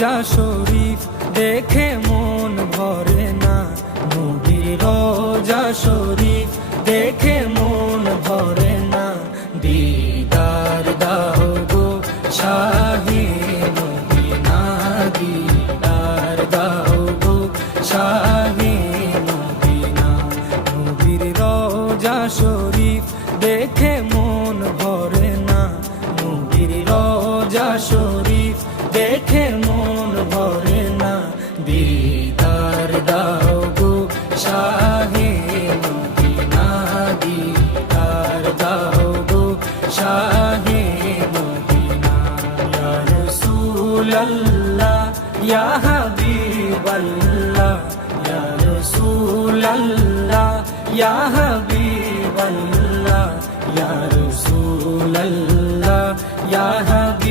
রোজা শরীফ দেখে মন ভরে না, নবীর রোজা শরীফ দেখে মন ভরে না। দিদার দাও গো শাহে মদিনা, দিদার দাও গো শাহে মদিনা। নবীর রোজা শরীফ দেখে মন ভরে না, নবীর রোজা শরীফ দেখে মন ভরে না। দিদার দাও গো শাহে মদিনা, দিদার দাও গো শাহে মদিনা। ইয়া রাসূলাল্লাহ ইয়া হাবিবাল্লাহ, ইয়া রাসূলাল্লাহ ইয়া হাবিবাল্লাহ, ইয়া রাসূলাল্লাহ ইয়া হাবিবাল্লাহ।